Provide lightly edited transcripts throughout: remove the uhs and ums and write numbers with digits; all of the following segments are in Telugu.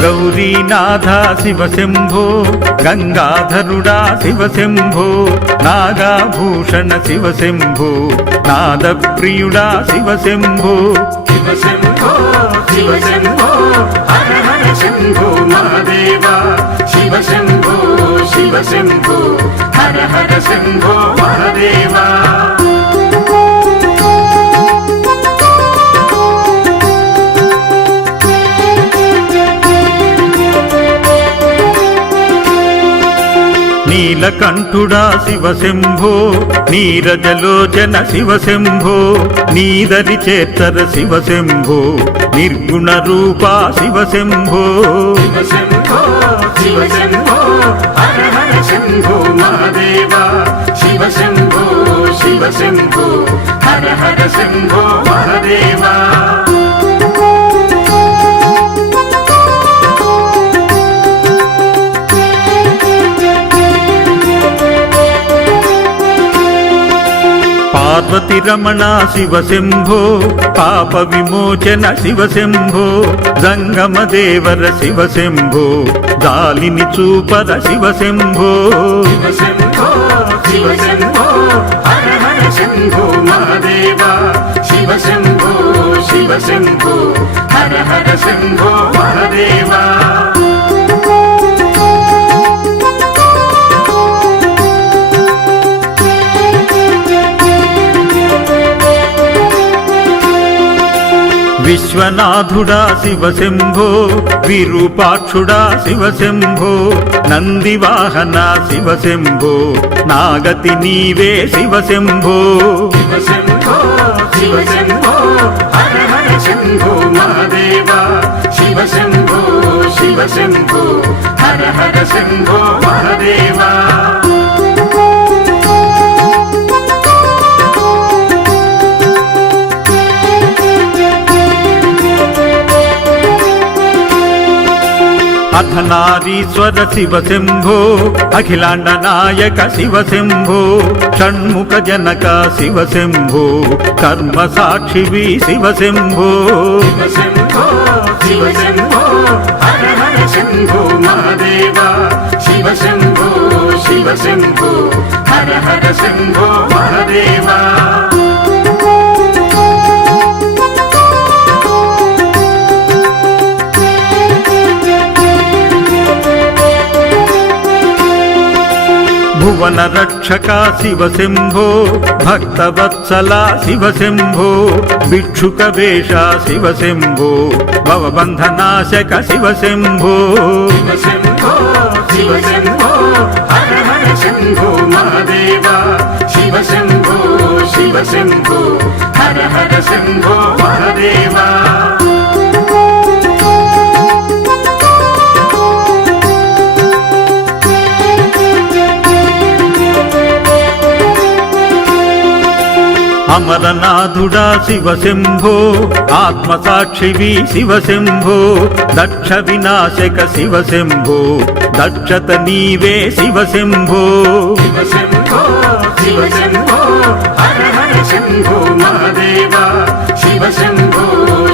గౌరీనాథ శివ శంభో గంగాధరుడా శివ శంభో నాగాభూషణ శివ శంభో నాదప్రియుడా శివ శంభో శివ శంభో శివ శంభో హర హర శంభో మహాదేవా శివ శంభో శివ శంభో హర హర శంభో మహాదేవా నీలకంఠుడా శివ శంభో నీరజలోచన శివ శంభో నీదరి చేతర శివ శంభో నిర్గుణ రూపా శివ శంభో శివ శంభో శివ శంభో హర హర శంభో మహాదేవా శివ శంభో శివ శంభో హర హర శంభో మహాదేవా పార్వతి రమణ శివ శంభో పాప విమోచన శివ శంభో జంగమదేవర శివ శంభో జాలిని చూపర శివ శంభో శివ శంభో శివ శంభో హర హర శంభో మహాదేవా శివ శంభో శివ శంభో హర హర శంభో మహాదేవా విశ్వనాథుడా శివ శంభో విరూపాక్షుడా శివ శంభో నందివాహన శివ శంభో నాగతి నీవే శివ శంభో శివ శంభో శివ శంభో హర హర శంభో మహాదేవా శివ శంభో శివ శంభో హర హర శంభో మహాదేవా అర్ధనారీశ్వర శివ శంభో అఖిలాండ నాయక శివ శంభో షణ్ముఖ జనక శివ శంభో కర్మ సాక్షివి శివ శంభో శివ శంభో శివ శంభో హర హర శంభో మహాదేవా శివ శంభో శివ శంభో హర హర శంభో మహాదేవా భువన రక్షక శివ శంభో భక్తవత్సల శివ శంభో భిక్షుక వేష శివ శంభో భవబంధనాశక శివ శంభో శివ శంభో శివ శంభో హర హర శంభో మహాదేవా శివ శంభో శివ శంభో హర హర శంభో మహాదేవా అమరనాథుడా శివ శంభో ఆత్మసాక్షివి శివ శంభో దక్ష వినాశక శివ శంభో దక్షత నీవే శివ శంభో శివ శంభో శివ శంభో హర హర శంభో మహాదేవా శివ శంభో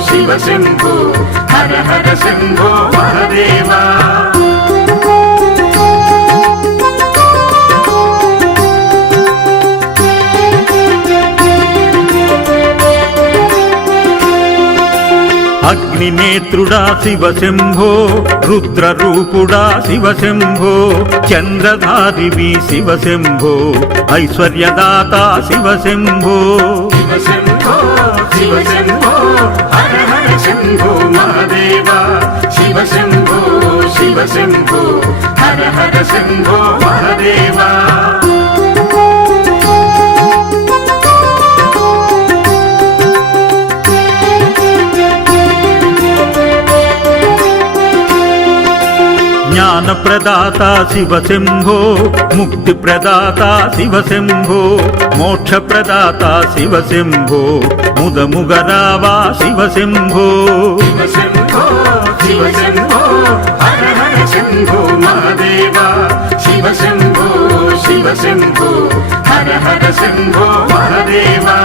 శివ శంభో హర హర శంభో మహాదేవా అగ్నినేత్రుడా శివ శంభో రుద్రరూపుడా శివ శంభో చంద్రధారివి శివ శంభో ఐశ్వర్యదాత శివ శంభో శివ శంభో శివ శంభో హర హర శంభో మహాదేవా శివ శంభో శివ శంభో హర హర శంభో మహాదేవా జ్ఞాన ప్రదాత శివ శంభో ముక్తి ప్రదాత శివ శంభో మోక్ష ప్రదాత శివ శంభో ముదముగరావా శివ శంభో శివ శంభో శివ శంభో హర హర శంభో మహాదేవా శివ శంభో శివ శంభో హర హర శంభో మహాదేవా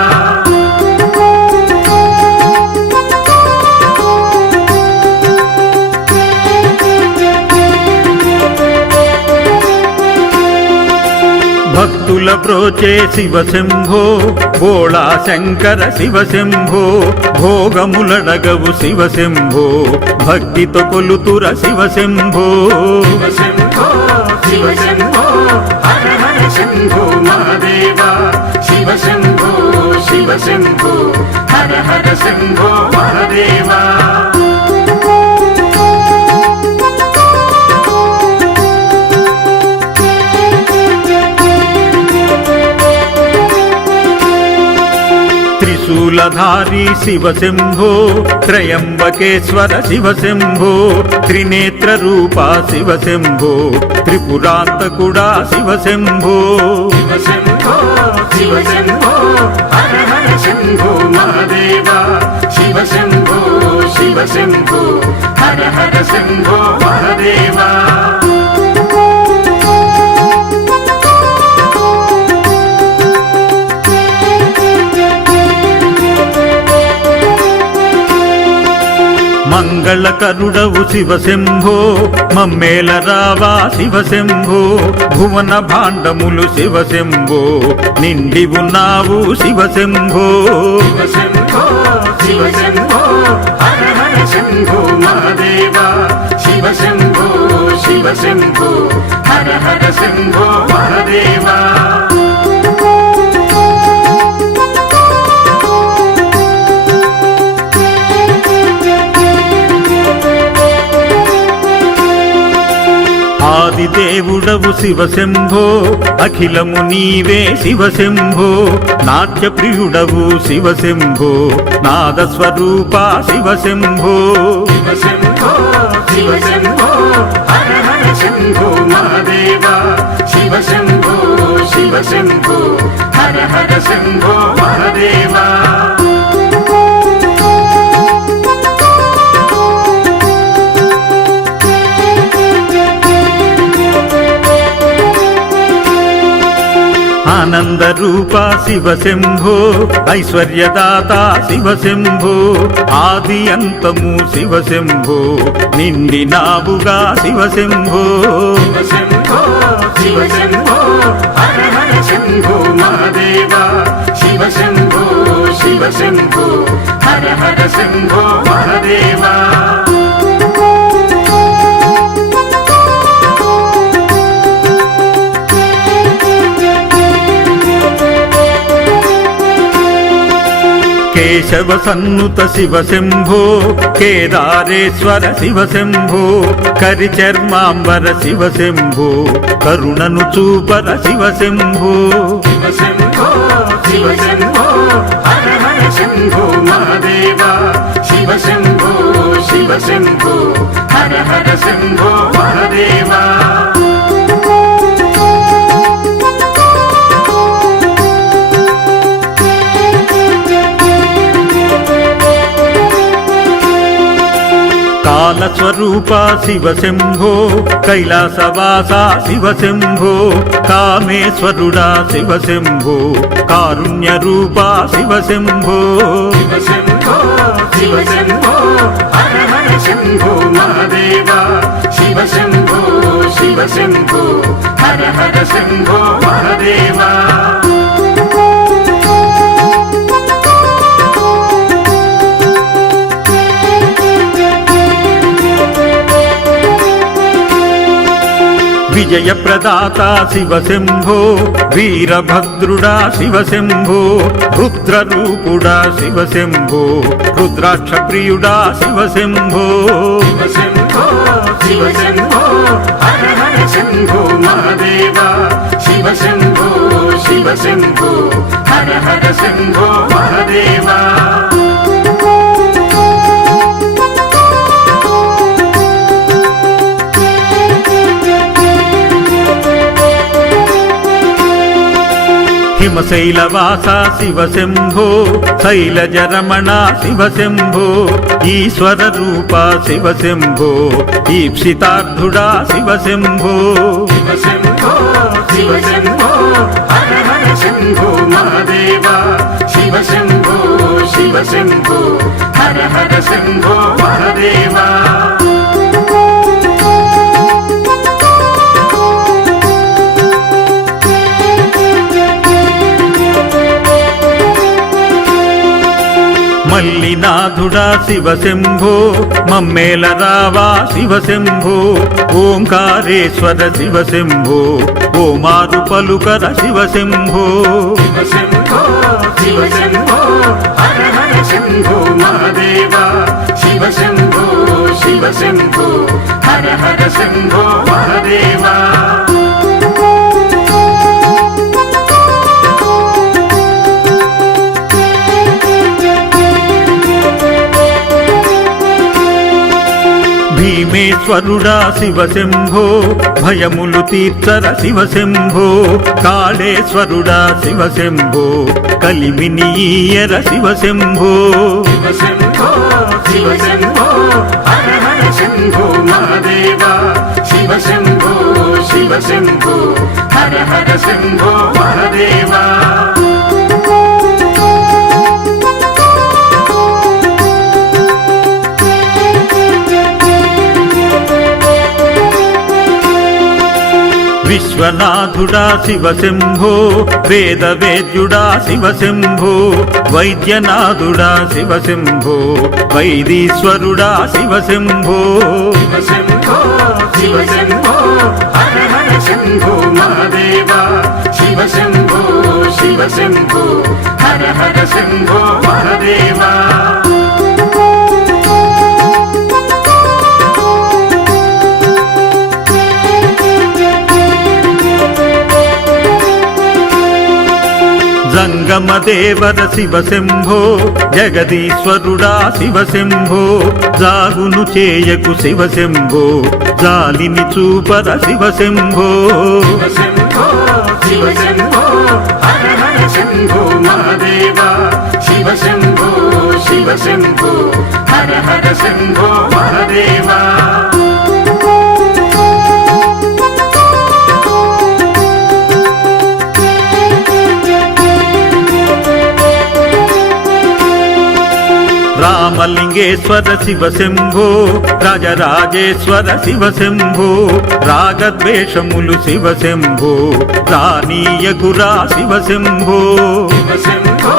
భక్తుల బ్రోచే శివ శంభో బోళా శంకర శివ శంభో భోగములడగవు శివ శంభో భక్తితో కొలుతుర శివ శంభో శంభో శివ శంభో హర హర శంభో మహాదేవా శివ శంభో శివ శంభో హర హర శంభో మహాదేవా త్రిశూలధారి శివ శంభో త్రయంబకేశ్వర శివ శంభో త్రినేత్ర రూపా శివ శంభో త్రిపురాంతకుడా శివ శంభో శివ శంభో శివ శంభో హర హర శంభో మహాదేవా శివ శంభో శివ శంభో హర హర శంభో మహాదేవా మంగళకరుడవు శివ శంభో మమ్మేల రావా శివ శంభో భువన భాండములు శివ శంభో నిండి ఉన్నావు శివ శంభో శివ శంభో శివ శంభో హర హర శంభో మహాదేవా శివ శంభో శివ శంభో హర హర శంభో మహాదేవా ఆదిదేవుడవు శివ శంభో అఖిలము నీవే శివ శంభో నాట్య ప్రియుడవు శివ శంభో నాద స్వరూప శివ శంభో శివ శంభో శివ శంభో హర హర శంభో మహాదేవా శివ శంభో శివ శంభో హర హర శంభో మహాదేవా ఆనంద రూప శివ శంభో ఐశ్వర్యదాత శివ శంభో ఆది అంతము శివ శంభో నిండినావుగా శివ శంభో శివ శంభో శివ శంభో హర హర శంభో మహాదేవా శివ శంభో శివ శంభో హర హర శంభో మహాదేవా కేశవ సన్నుత శివ శంభో కేదారేశ్వర శివ శంభో కరిచర్మాంబర శివ శంభో కరుణను చూపర శివ శంభో శివ శంభో శివ శంభో హర హర శంభో మహాదేవా శివ శంభో శివ శంభో హర హర శంభో మహాదేవా కాలస్వరూప శివ శంభో కైలాసవాస శివ శంభో కామేశ్వరుడా శివ శంభో కారుణ్య రూప శివ శంభో శివ శంభో శివ శంభో హర హర శంభో మహాదేవా శివ శంభో శివ శంభో హర హర శంభో మహాదేవా విజయ ప్రదాత శివ శంభో వీరభద్రుడా శివ శంభో రుద్రరూపుడా శివ శంభో రుద్రాక్ష ప్రియుడా శివ శంభో శివ శంభో శివ శంభో హర హర శంభో మహాదేవా శివ శంభో శివ శంభో హర హర శంభో మహాదేవా హిమశైలవాస శివ శంభో శైలజరమణ శివ శంభో ఈశ్వర రూప శివ శంభో ఈప్సితార్థుడా శివ శంభో శివ శంభో శివ శంభో హర హర శంభో మహాదేవా శివ శంభో శివ శంభో హర హర శంభో మహాదేవా గౌరీనాథుడా శివ శంభో మమ్మేల రావా శివ శంభో ఓంకారేశ్వర శివ శంభో ఓ మారు పలుకర శివ శంభో శివ శంభో శివ శంభో హర హర శంభో మహాదేవ శివ శంభో శివ శంభో హర హర శంభో మహాదేవ భీమేశ్వరుడా శివ శంభో భయములు తీర్చర శివ శంభో కాళేశ్వరుడా శివ శంభో కలిమిని ఈయర శివ శంభో శివ శంభో శివ శంభో హర హర శంభో మహాదేవ శివ శంభో శివ శంభో హర హర శంభో మహాదేవ విశ్వనాథుడా శివ శంభో వేద వేద్యుడా శివ శంభో వైద్యనాథుడా శివ శంభో వైదీశ్వరుడా శివ శంభో శివ శంభో శివ శంభో హర హర శంభో మహాదేవ శివ శంభో శివ శంభో హర హర శంభో మహాదేవ జంగమదేవర శివ శంభో జగదీశ్వరుడా శివ శంభో జాగును చేయకు శివ శంభో జాలిని చూపర శివ శంభో శివ శంభో శివ శంభో హర హర శంభో మహాదేవ శివ శంభో శివ శంభో హర హర శంభో మహాదేవ రామలింగేశ్వర శివ శంభో రాజరాజేశ్వర శివ శంభో రాగద్వేషములు శివ శంభో రానీయకురా శివ శంభో శివ శంభో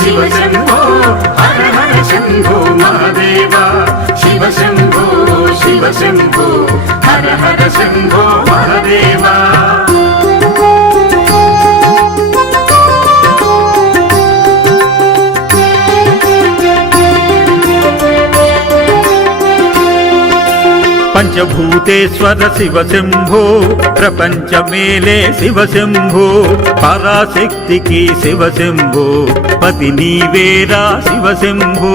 శివ శంభో హర హర శంభో మహాదేవ శివ శంభో శివ శంభో హర హర శంభో మహాదేవ పంచభూతేశ్వర శివ శంభో ప్రపంచమేలే శివ శంభో పరాశక్తికి శివ శంభో పతి నీవేరా శివ శంభో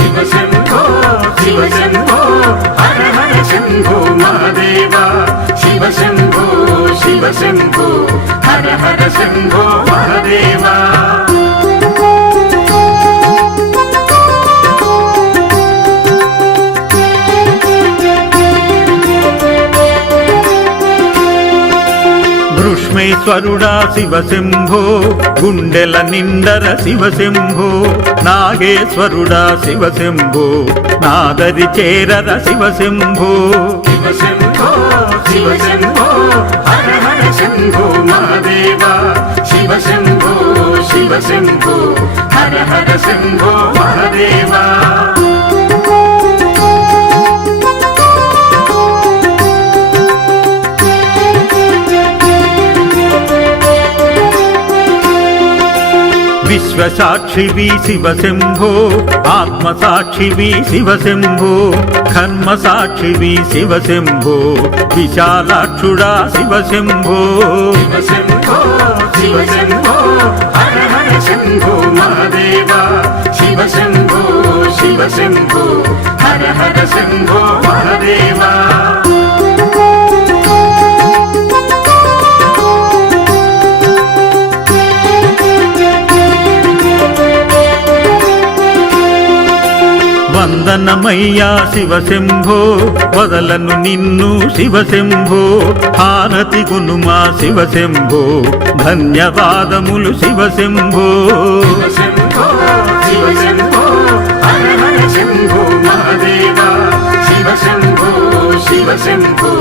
శివ శంభో శివ శంభో హర హర శంభో మహాదేవ శివ శంభో శివ శంభో హర హర శంభో మహాదేవ భృష్మేశ్వరుడా శివ శంభో గుండెల నిండర శివ శంభో నాగేశ్వరుడా శివ శంభో నాదరి చేరర శివ శంభో శివ శంభో శివ శంభో హర హర శంభో మహాదేవ శివ శంభో శివ శంభో హర హర శంభో మహాదేవ విశ్వసాక్షివి శివ శంభో ఆత్మసాక్షివి శివ శంభో కర్మసాక్షివి శివ శంభో విశాలాక్షుడా శివ శంభో శివ శంభో శివ శంభో హర హర శంభో మహాదేవ శివ శంభో శివ శంభో హర హర శంభో మహాదేవ వందనమయ్యా శివ శంభో వదలను నిన్ను శివ శంభో హారతి గునుమా శివ శంభో ధన్యవాదములు శివ శంభో శివ శంభో శివ శంభో హర హర శంభో మహాదేవ శివ శంభో శివ శంభో